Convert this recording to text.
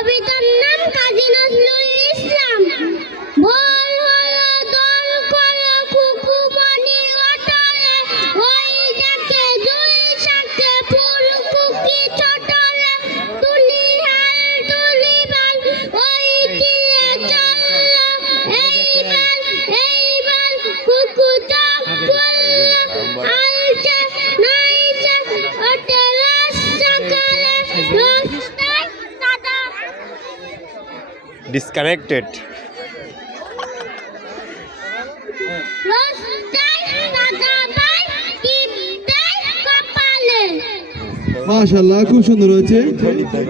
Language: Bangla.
কবিতার নাম কাজী নজরুল ইসলাম। ভোর হলো দোল করলো খুকুমণি ওঠলে, ওই ডাকে দুই শাকে ফুলকুকি ছোটলে, তুলি হাল তুলি বাল ওই তীরে চললো, এইবার কুকু চোখ খুললো, আলছে নাইছে ওঠে রোজ সকালে, রাস্তায় সাদা ডিসকানেক্টেড। রাস্তায় সাদা পাই টিপতে কপালে। মাশাআল্লাহ, খুব সুন্দর হয়েছে। ধন্যবাদ।